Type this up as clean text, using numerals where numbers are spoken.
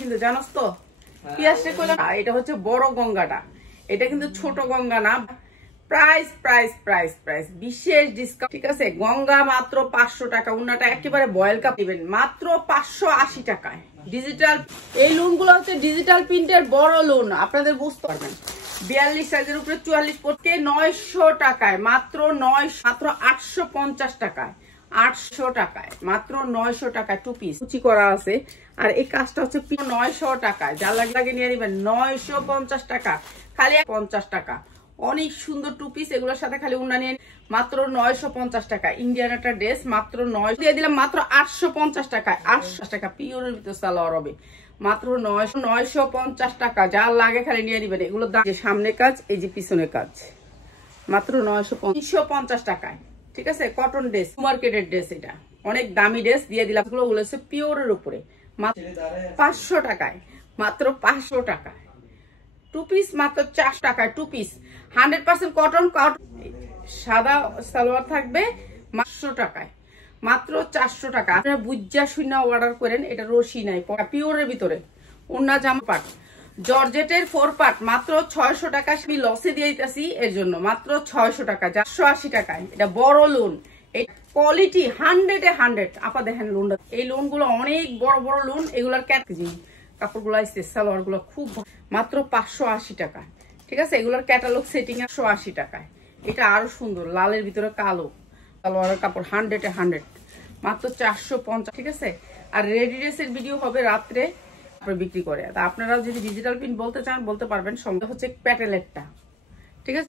কিন্তু জানোস তো পিয়াসটা কইলা এটা হচ্ছে বড় গঙ্গাটা, এটা কিন্তু ছোট গঙ্গা না। প্রাইস প্রাইস প্রাইস প্রাইস বিশেষ ডিসকাউন্ট, ঠিক আছে। গঙ্গা মাত্র 500 টাকা, উন্নাটা একেবারে বয়েল কাপ দিবেন মাত্র 580 টাকায়। ডিজিটাল এই লোনগুলো হচ্ছে ডিজিটাল প্রিন্টের বড় লোন, আপনাদের বুঝতে পারবেন। 42 সাইজের উপরে 44 পড়তে 900 টাকায় মাত্র 850 টাকায়, 800 টাকায় মাত্র 900 টাকায় 2 পিস কুচি করা আছে। আর এই কাজটা হচ্ছে 900 টাকায়, যা লাগে নিয়ে নেবেন। 950 টাকা খালি 50 টাকা, অনেক সুন্দর 2 পিস। এগুলোর সাথে খালি উন্না নিয়ে মাত্র 950 টাকা। ইন্ডিয়ান একটা ড্রেস মাত্র 9 দিয়ে দিলাম মাত্র 850 টাকায়। 800 টাকা পিওরের ভিতর সালোয়ার হবে মাত্র 950 টাকা, যা লাগে খালি নিয়ে নিবেন। এগুলো দাম, যে সামনে কাজ এই যে পিছনে কাজ, মাত্র 950 টাকায়, ঠিক আছে। কটন ড্রেস, মার্কেটের ড্রেস, এটা অনেক দামি ড্রেস দিয়ে দিলাম। এগুলো বলেছে পিওরের উপরে মাত্র 500 টাকায়, মাত্র 500 টাকায় 2 পিস মাত্র 4 টাকায় 2 পিস। 100% কটন, সাদা সালোয়ার থাকবে 500 টাকায়, মাত্র 400 টাকা। আপনারা বুজ্জা শূন্য অর্ডার করেন, এটা রশি নাই, পিওরের ভিতরে ওন্না জামা পাট জর্জেটের 4 পার্ট মাত্র 600 টাকা। আমি লসে দিয়ে দিতেছি এর জন্য মাত্র 600 টাকা, 480 টাকায়। এটা বড় লোন, এই কোয়ালিটি 100-এ 100। আপা দেখেন লোনটা, এই লোনগুলো অনেক বড় বড় লোন। এগুলার ক্যাটালগ কাপড়গুলো আসছে, সালোয়ার গুলো খুব মাত্র 580 টাকা, ঠিক আছে। এগুলোর ক্যাটালগ সেটিং 180 টাকায়। এটা আরো সুন্দর, লালের ভিতরে কালো সালোয়ারের কাপড়, 100-এ 100 মাত্র 450, ঠিক আছে। আর রেডি ড্রেসের ভিডিও হবে রাত্রে বিক্রি করে। তা আপনারা যদি ডিজিটাল প্রিন্ট বলতে চান বলতে পারবেন। সঙ্গে হচ্ছে প্যাটেলেরটা